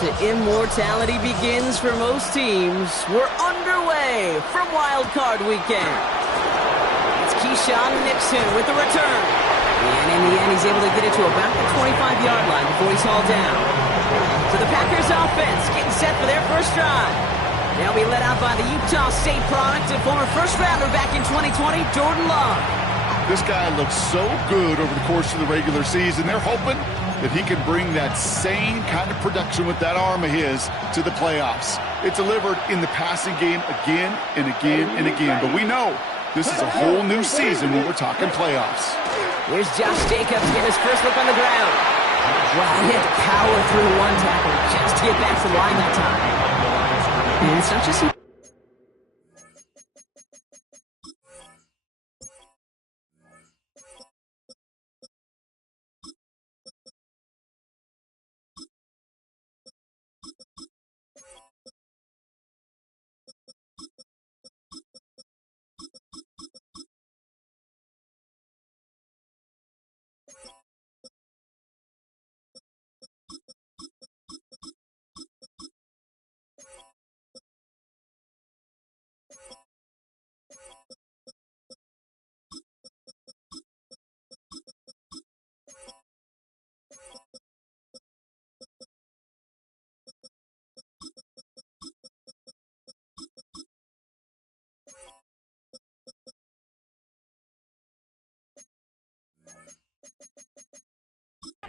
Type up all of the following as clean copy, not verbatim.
to immortality begins for most teams. We're underway from Wildcard weekend. It's Keyshawn Nixon with the return. And in the end, he's able to get it to about the 25-yard line before he's hauled down. So the Packers offense getting set for their first drive. They'll be led out by the Utah State product and former first-rounder back in 2020, Jordan Love. This guy looks so good over the course of the regular season. They're hoping that he can bring that same kind of production with that arm of his to the playoffs. It delivered in the passing game again and again and again. But we know this is a whole new season when we're talking playoffs. Here's Josh Jacobs getting his first look on the ground. Wow, he had to power through one tackle just to get back to the line that time. And it's not just...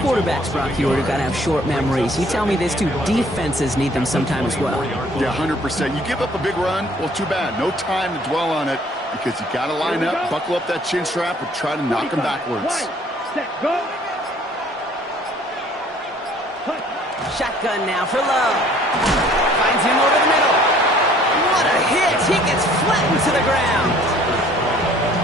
Quarterbacks, Brock, you got to have short memories. You tell me this too, defenses need them sometime as well. Yeah, 100%. You give up a big run, well, too bad. No time to dwell on it because you got to line up, buckle up that chin strap, and try to knock them backwards. Shotgun now for Love. Finds him over the middle. What a hit! He gets flattened to the ground.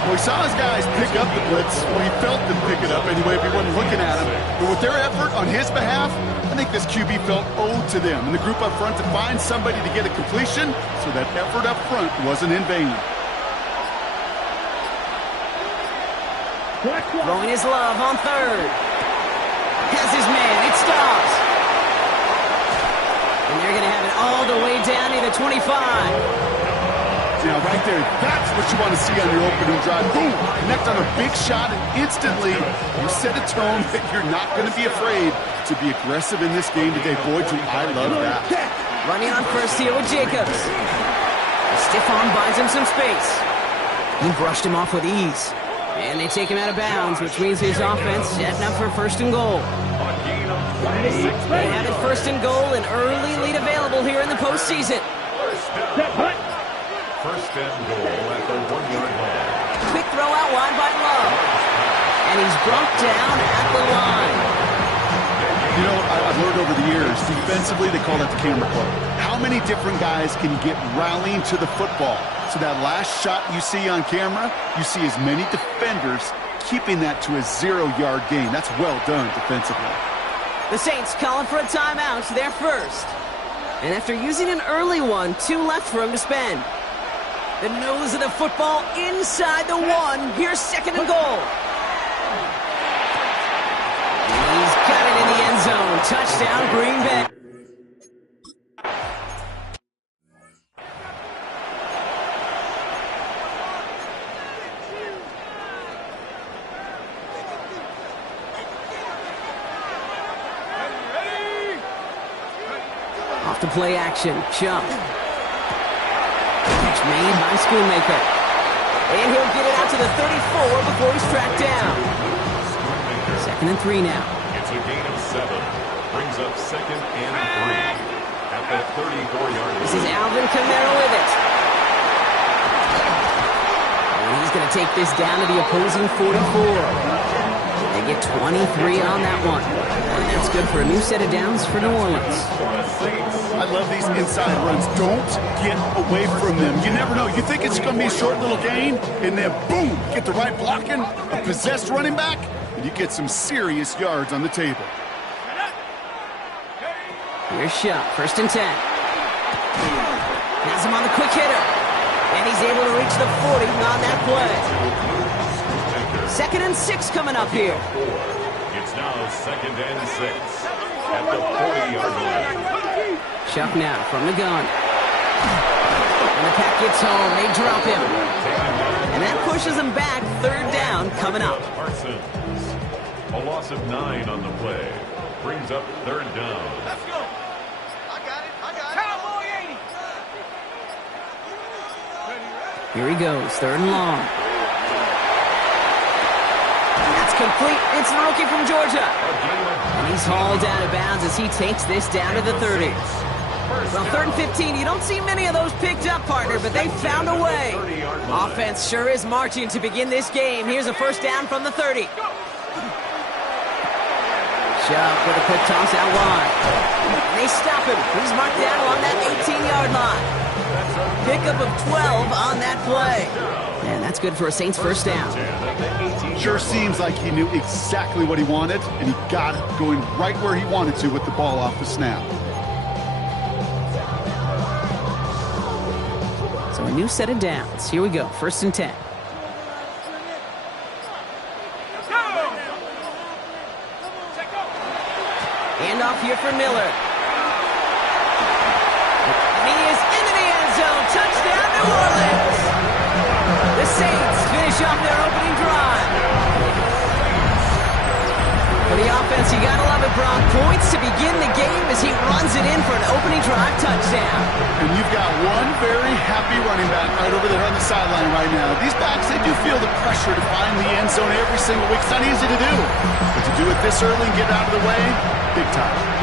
Well, he saw his guys pick up the blitz. Well, he felt them pick it up anyway if he wasn't looking at him. But with their effort on his behalf, I think this QB felt owed to them and the group up front to find somebody to get a completion, so that effort up front wasn't in vain. Throwing his Love on third. Has his man. It stops. And they're going to have it all the way down near the 25. Now, right there, that's what you want to see on your opening drive. Boom! Connect on a big shot, and instantly you set a tone that you're not going to be afraid to be aggressive in this game today. Boy, do I love that. Running on first here with Jacobs. The stiff arm buys him some space. He brushed him off with ease. And they take him out of bounds, which means his offense setting up for first and goal. They have it first and goal, an early lead available here in the postseason. First and goal at the 1-yard line. Quick throw out wide by Love. And he's brought down at the line. You know, I've learned over the years, defensively, they call that the camera club. How many different guys can you get rallying to the football? So that last shot you see on camera, you see as many defenders keeping that to a 0-yard gain. That's well done defensively. The Saints calling for a timeout. They're first. And after using an early one, 2 left for him to spend. The nose of the football inside the 1. Here's second and goal. He's got it in the end zone. Touchdown, Green Bay. Off to play action. Jump. Catch made by Schoonmaker. And he'll get it out to the 34 before he's tracked down. Second and 3 now. It's a gain of 7. Brings up second and 3 at the 34-yard line. This is Alvin Kamara with it. And he's going to take this down to the opposing 44. They get 23 on that one. And that's good for a new set of downs for New Orleans. I love these inside runs. Don't get away from them. You never know. You think it's going to be a short little gain, and then boom, get the right blocking, a possessed running back, and you get some serious yards on the table. Here's Shot, first and 10. Has him on the quick hitter. And he's able to reach the 40 on that play. Second and 6 coming up here. It's now second and 6 at the 40-yard line. Chuck now from the gun. And the pack gets home. They drop him. And that pushes them back. Third down coming up. Parsons. A loss of 9 on the play. Brings up third down. Let's go. I got it. Cowboy 80. Here he goes. Third and long. That's complete. It's the rookie from Georgia. And he's hauled out of bounds as he takes this down to the 30. Well, 3rd and 15, you don't see many of those picked up, partner, but they found a way. Offense sure is marching to begin this game. Here's a first down from the 30. Chuck with a quick toss out wide. And they stop him. He's marked down along that 18-yard line. Pickup of 12 on that play. And that's good for a Saints first down. Sure seems like he knew exactly what he wanted, and he got it, going right where he wanted to with the ball off the snap. So a new set of downs. Here we go. 1st and 10. Handoff here for Miller. And he is into the end zone. Touchdown, New Orleans. The Saints finish off their opening drive. For the offense, you gotta love it, Brock. Points to begin the game as he runs it in for an opening drive touchdown. And you've got one very happy running back right over there on the sideline right now. These backs, they do feel the pressure to find the end zone every single week. It's not easy to do. But to do it this early and get out of the way, big time.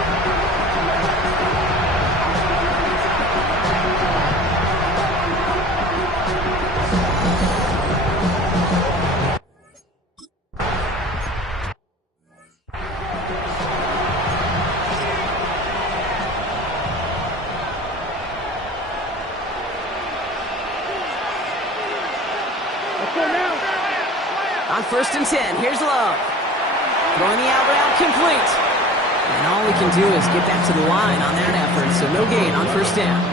On 1st and 10, here's Love. Throwing the out route complete. And all we can do is get back to the line on that effort, so no gain on 1st down.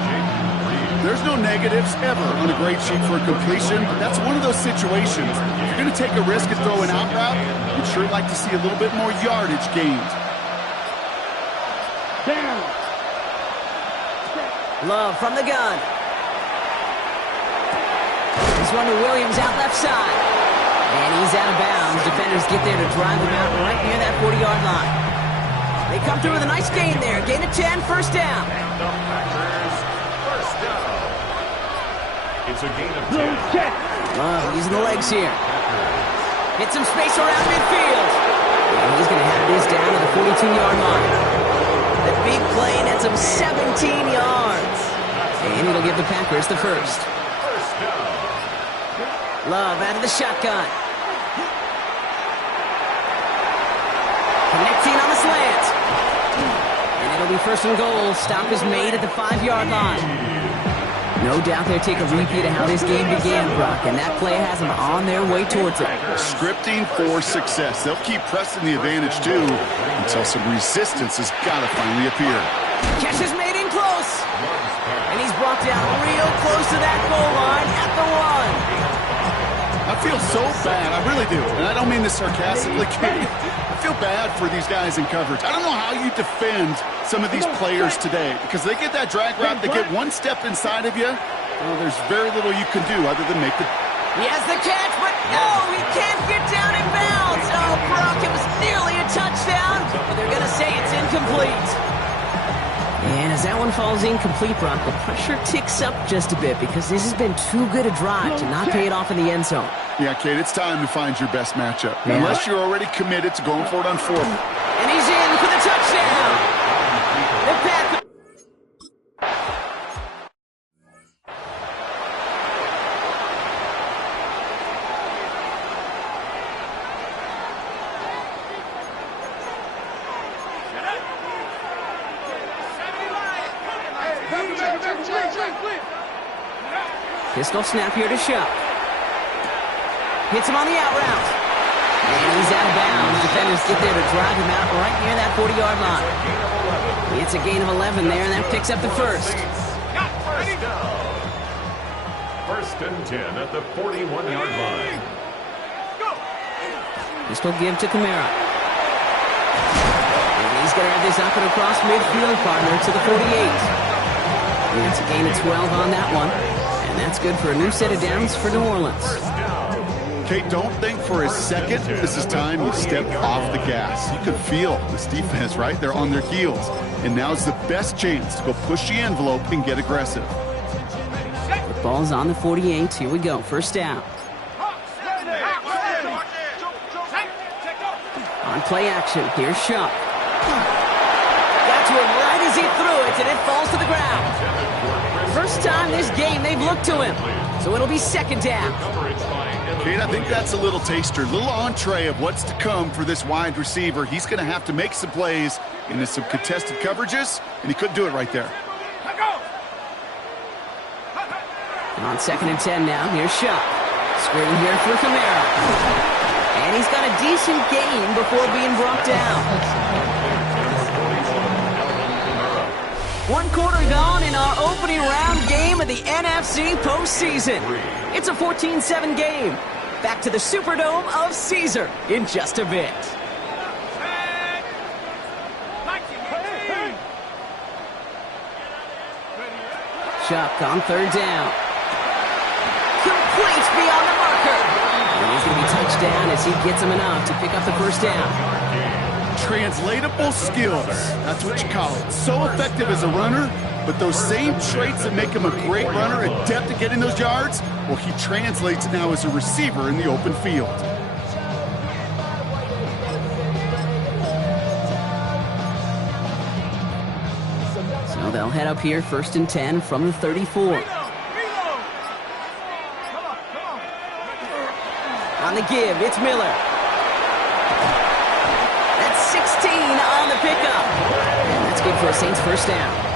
There's no negatives ever on a grade sheet for a completion, but that's one of those situations. If you're going to take a risk and throw an out route, you'd sure like to see a little bit more yardage gained. Love from the gun. This one to Williams out left side. And he's out of bounds. Defenders get there to drive him out right near that 40-yard line. They come through with a nice gain there. Gain of 10, 1st down. And the Packers, first down. It's a gain of 10. Love using the legs here. Get some space around midfield. And he's going to have this down to the 42-yard line. The big play nets him 17 yards. And it'll give the Packers the first. First down. Love out of the shotgun. Connecting on the slant. And it'll be 1st and goal. Stop is made at the 5-yard line. No doubt they'll take a repeat of how this game began, Brock, and that play has them on their way towards it. Scripting for success. They'll keep pressing the advantage, too, until some resistance has got to finally appear. Catch is made in close. And he's brought down real close to that goal line at the 1. I feel so bad. I really do. And I don't mean this sarcastically, Katie. I feel bad for these guys in coverage. I don't know how you defend some of these players today because they get that drag route, they get one step inside of you. Well, there's very little you can do other than make the... He has the catch, but no, he can't get down in bounds. Oh, Brock, it was nearly a touchdown, but they're going to say it's incomplete. And as that one falls incomplete, Brock, the pressure ticks up just a bit because this has been too good a drive to not pay it off in the end zone. Yeah, Kate, it's time to find your best matchup. Yeah. Unless you're already committed to going for it on 4th. And he's in for the touchdown. The Packers. Pistol snap here to Shuck. Hits him on the out route. And he's out of bounds. Defenders get there to drive him out right near that 40-yard line. It's a gain of 11 there, and that picks up the first. First and 10 at the 41-yard line. Pistol give to Kamara. And he's going to have this up and across midfield, partner, to the 48. And it's a gain of 12 on that one. And that's good for a new set of downs for New Orleans. Kate, don't think for a second this is time you step off the gas. You can feel this defense, right? They're on their heels. And now's the best chance to go push the envelope and get aggressive. The ball's on the 48. Here we go. First down. On play action, here's Shuck. Got to him right as he threw it, and it falls to the ground. First time this game they've looked to him, so it'll be second down. Kate, I think that's a little taster, a little entree of what's to come for this wide receiver. He's going to have to make some plays into some contested coverages, and he couldn't do it right there. And on 2nd and 10 now, here's Shuck. Screen here for Kamara. And he's got a decent gain before being brought down. 1 quarter gone in our opening round game of the NFC postseason. It's a 14-7 game. Back to the Superdome of Caesar in just a bit. Shuck on 3rd down. Complete beyond the marker. And he's going to be touchdown as he gets him enough to pick up the first down. Translatable skills. That's what you call it. So effective as a runner, but those same traits that make him a great runner, adept at getting those yards, well, he translates now as a receiver in the open field. So they'll head up here 1st and 10 from the 34. On the give, it's Miller. That's 16 on the pickup. And that's good for a Saints first down.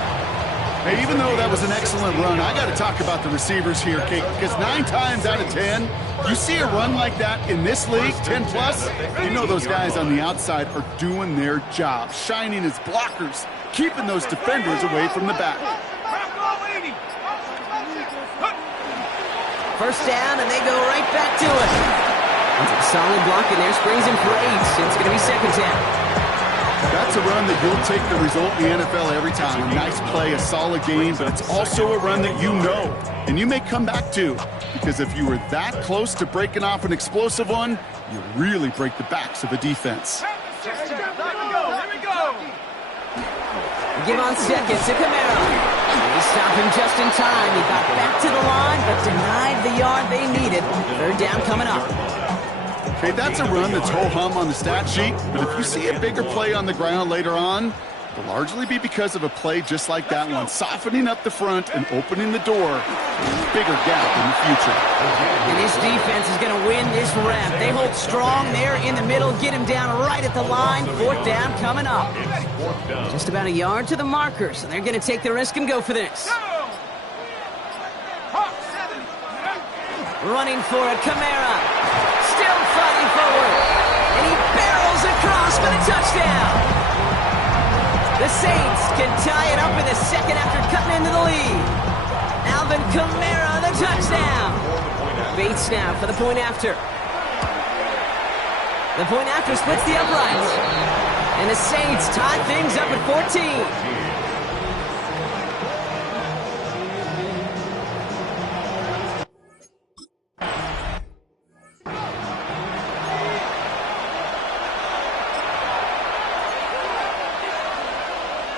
Hey, even though that was an excellent run, I got to talk about the receivers here, Kate, because 9 times out of 10, you see a run like that in this league, 10+, you know those guys on the outside are doing their job, shining as blockers, keeping those defenders away from the back. First down, and they go right back to it. Solid block in there, springs him for 8. It's going to be second down. That's a run that you'll take the result in the NFL every time. A nice play, a solid game, but it's also a run that you know, and you may come back to, because if you were that close to breaking off an explosive one, you really break the backs of a defense. Give on second to Kamara. They stop him just in time. He got back to the line, but denied the yard they needed. 3rd down coming up. Okay, that's a run that's ho-hum on the stat sheet, but if you see a bigger play on the ground later on, it'll largely be because of a play just like that one, softening up the front and opening the door to a bigger gap in the future. And this defense is going to win this rep. They hold strong there in the middle, get him down right at the line. 4th down coming up. Just about a yard to the markers, and they're going to take the risk and go for this. Running for it, Kamara. Still fighting forward. And he barrels across for the touchdown. The Saints can tie it up in the second after cutting into the lead. Alvin Kamara, the touchdown. Bates now for the point after. The point after splits the uprights. And the Saints tie things up at 14.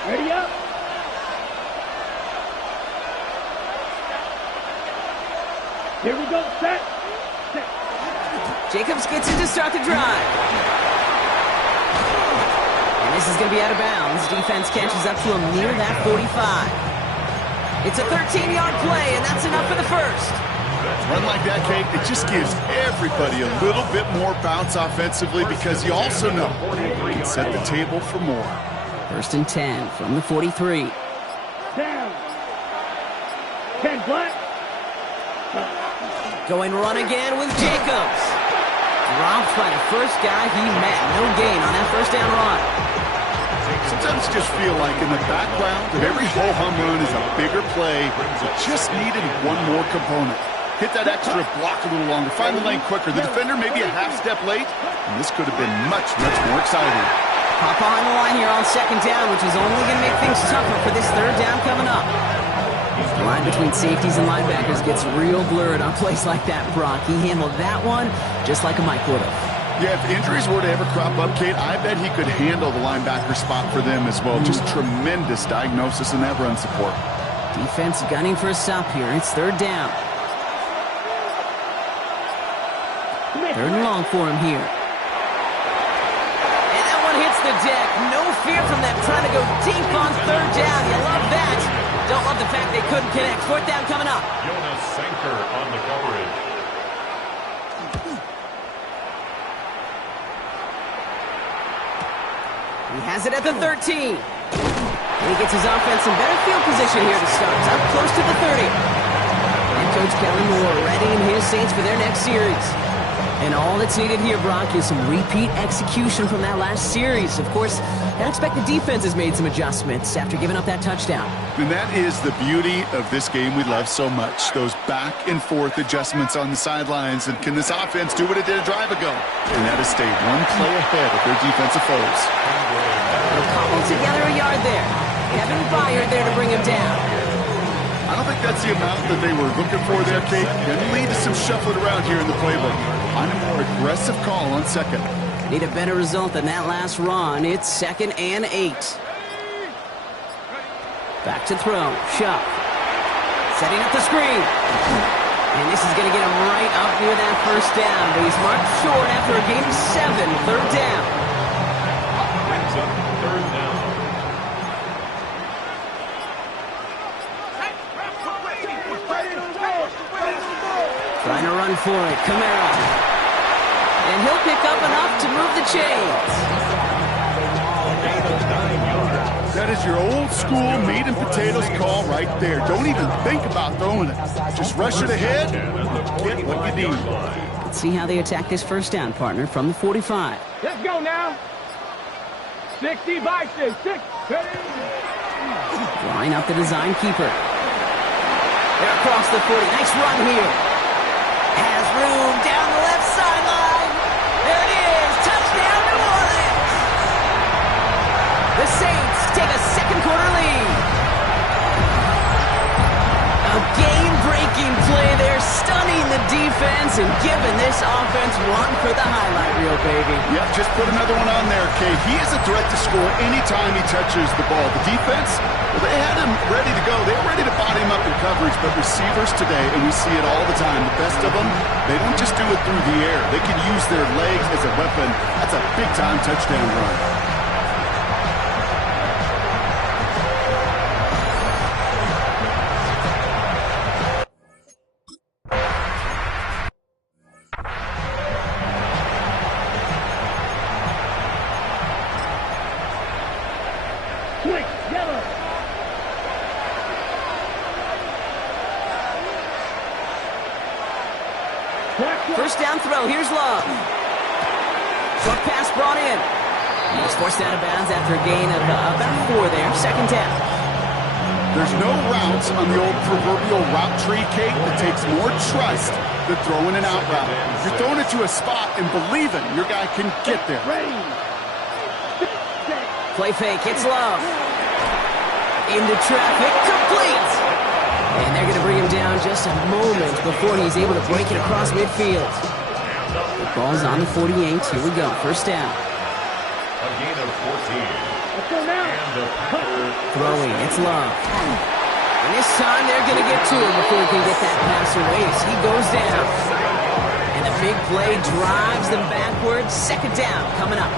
Ready up. Here we go. Set. Jacobs gets it to start the drive. And this is going to be out of bounds. Defense catches up to him near that 45. It's a 13-yard play, and that's enough for the first. Run like that, Kate, it just gives everybody a little bit more bounce offensively because you also know you can set the table for more. 1st and 10 from the 43. Down. 10 black. Going run again with Jacobs. Dropped by the first guy he met. No gain on that first down run. Sometimes you just feel like in the background of every ho-hum run is a bigger play. You just needed one more component. Hit that extra block a little longer. Find the lane quicker. The defender may be a half step late, and this could have been much, much more exciting. Pop behind the line here on 2nd down, which is only going to make things tougher for this 3rd down coming up. The line between safeties and linebackers gets real blurred on plays like that, Brock. He handled that one just like a Mike would have. Yeah, if injuries were to ever crop up, Kate, I bet he could handle the linebacker spot for them as well. Just tremendous diagnosis in that run support. Defense gunning for a stop here. It's third down. Third and long for him here. And that one hits the deck. No fear from them trying to go deep on third down. You love that. Don't love the fact they couldn't connect. Fourth down coming up. Jonas Sanker on the coverage. He has it at the 13. And he gets his offense in better field position here to start. It's up close to the 30. And Coach Kellen Moore readying his Saints for their next series. And all that's needed here, Brock, is some repeat execution from that last series. Of course, I expect the defense has made some adjustments after giving up that touchdown. And that is the beauty of this game we love so much. Those back and forth adjustments on the sidelines. And can this offense do what it did a drive ago? And that is stay one play ahead of their defensive foes. They'll cobble together a yard there. Kevin Byard there to bring him down. I don't think that's the amount that they were looking for there, Kate. Can lead to some shuffling around here in the playbook. On a more aggressive call on second. Need a better result than that last run. It's 2nd and 8. Back to throw. Shuck. Setting up the screen. And this is going to get him right up near that first down. But he's marked short after a gain of 7. Third down. Brings up third down. Trying to run for it. Kamara. And he'll pick up enough to move the chains. That is your old school meat and potatoes call right there. Don't even think about throwing it. Just rush it ahead. Get what you need. Let's see how they attack this first down, partner, from the 45. Let's go now. 60 by 6. Line up the design keeper. They're across the 40. Nice run here. Has room down the left sideline. There it is. Touchdown, New Orleans. The Saints take a second quarter lead. A game-breaking play there, stunning the defense and giving this offense one for the highlight reel, baby. Yep, just put another one on there, Kate. He is a threat to score anytime he touches the ball. The defense, well, they had him ready to go. They were ready to body him up in coverage, but receivers today, and we see it all the time, the best of them, they don't just do it through the air. They can use their legs as a weapon. That's a big-time touchdown run. First down throw. Here's Love. Short pass brought in. He's forced out of bounds after a gain of about 4 there. Second down. There's no routes on the old proverbial route tree, Kate, that takes more trust than throwing an out route. You're throwing it to a spot and believing your guy can get there. Play fake. It's Love. Into traffic. Complete. And they're going to bring him down just a moment before he's able to break it across midfield. The ball's on the 48. Here we go. First down. A gain of 14. Let's go now. Throwing. It's Love. And this time they're going to get to him before he can get that pass away. So he goes down. And the big play drives them backwards. Second down coming up.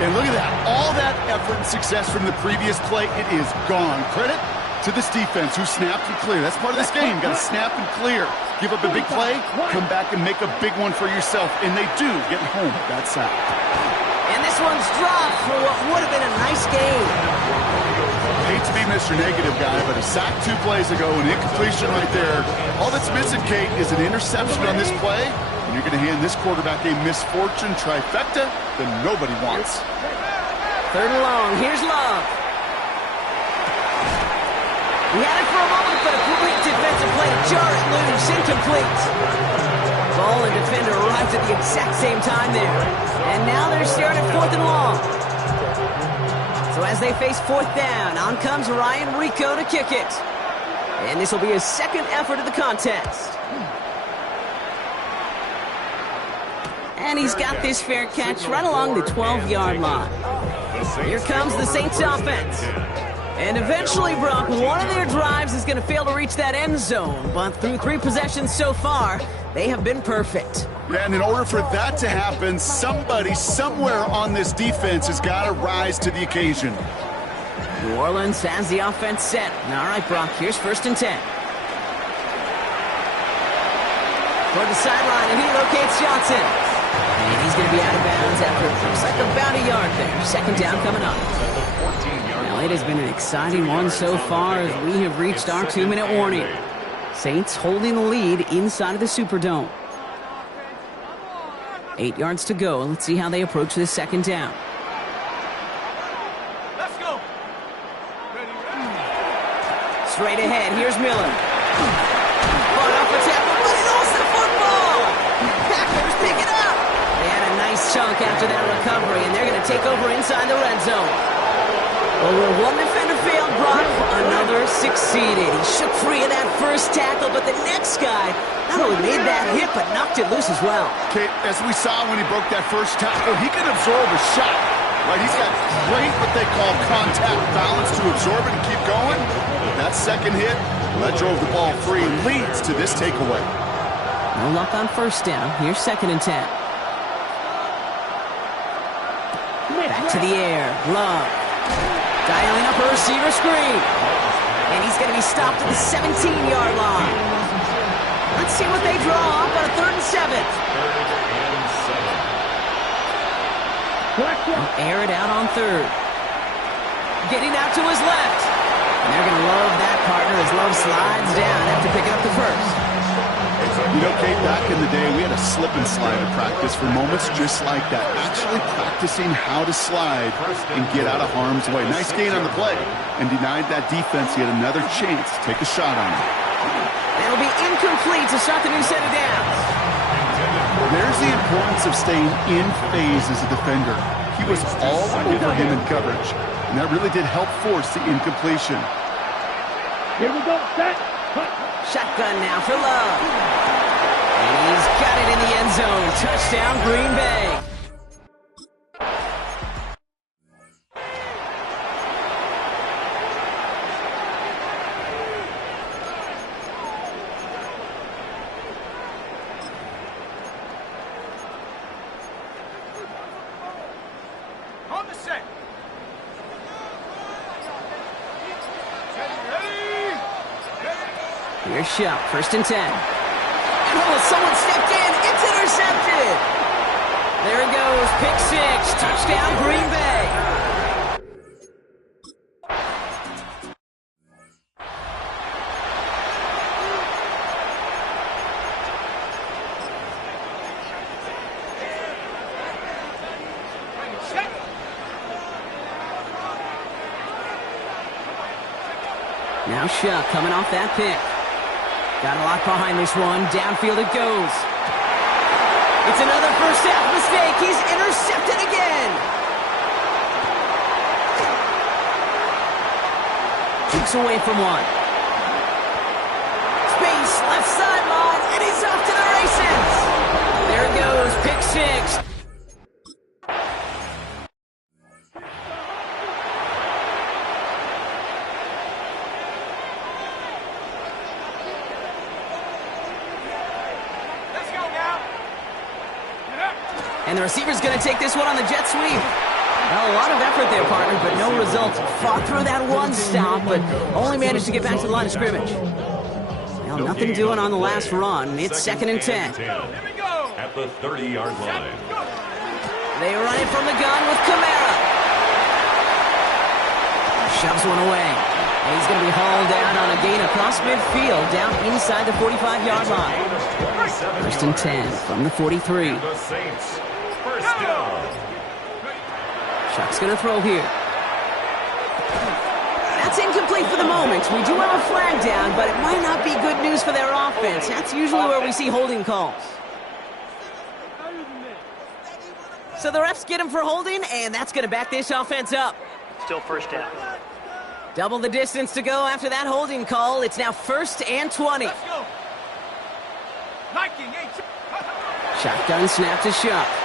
And look at that. All that effort and success from the previous play, it is gone. Credit to this defense who snapped and clear. That's part of this game. Got to snap and clear. Give up a big play, come back and make a big one for yourself. And they do get home at that sack. And this one's dropped for what would have been a nice game. Hate to be Mr. Negative guy, but a sack 2 plays ago, an incompletion right there. All that's missing, Kate, is an interception on this play. And you're going to hand this quarterback a misfortune trifecta that nobody wants. Third and long. Here's Love. He had it for a moment, but a complete defensive play to jar it loose. Incomplete. Ball and defender arrived at the exact same time there. And now they're staring at 4th and long. So as they face 4th down, on comes Ryan Rico to kick it. And this will be his second effort of the contest. And he's got this fair catch right along the 12-yard line. Here comes the Saints offense. And eventually, Brock, one of their drives is going to fail to reach that end zone. But through 3 possessions so far, they have been perfect. Yeah, and in order for that to happen, somebody somewhere on this defense has got to rise to the occasion. New Orleans has the offense set. All right, Brock, here's 1st and 10. For the sideline, and he locates Johnson. And he's going to be out of bounds after it looks like about a yard there. 2nd down coming up. Now, it has been an exciting one so far as we have reached our 2-minute warning. Saints holding the lead inside of the Superdome. 8 yards to go. Let's see how they approach this 2nd down. Let's go. Straight ahead, here's Miller. Brought off a tackle, but he lost the football! Packers pick it up! They had a nice chunk after that recovery, and they're going to take over inside the red zone. Well, where one defender failed, Brock, another succeeded. He shook free of that first tackle, but the next guy not only made that hit, but knocked it loose as well. Okay, as we saw when he broke that first tackle, he can absorb a shot. Right, he's got great what they call contact balance to absorb it and keep going. That second hit, that drove the ball free and leads to this takeaway. No luck on 1st down. Here's 2nd and 10. Back to the air. Love. Dialing up a receiver screen. And he's going to be stopped at the 17-yard line. Let's see what they draw up on a 3rd and 7. He'll air it out on 3rd. Getting out to his left. And they're going to love that partner as Love slides down after picking up the 1st. You know, Kate, back in the day, we had a slip and slide at practice for moments just like that. Actually practicing how to slide and get out of harm's way. Nice gain on the play and denied that defense yet another chance to take a shot on him. That'll be incomplete to start the new set of downs. There's the importance of staying in phase as a defender. He was all over him in coverage, and that really did help force the incompletion. Here we go, set. Shotgun now for Love. And he's got it in the end zone. Touchdown, Green Bay. On the set. Here's Shuck, 1st and 10. Oh, someone stepped in. It's intercepted. There it goes. Pick 6. Touchdown, Green Bay. Now Shuck coming off that pick. Got a lot behind this one. Downfield it goes. It's another first half mistake. He's intercepted again. Takes away from one. Space, left sideline, and he's off to the races. There it goes. Pick 6. And the receiver's going to take this one on the jet sweep. Well, a lot of effort there, partner, but no results. Fought through that one stop, but only managed to get back to the line of scrimmage. Well, nothing doing on the last run. It's 2nd and 10. At the 30-yard line. They run it from the gun with Kamara. Shoves one away. And he's going to be hauled down on a gain across midfield, down inside the 45-yard line. 1st and 10 from the 43. The Saints. First down. Chuck's going to throw here. That's incomplete for the moment. We do have a flag down, but it might not be good news for their offense. That's usually where we see holding calls. So the refs get him for holding, and that's going to back this offense up. Still 1st down. Double the distance to go after that holding call. It's now 1st and 20. Let's go. Liking Aints. Shotgun snap to Shuck.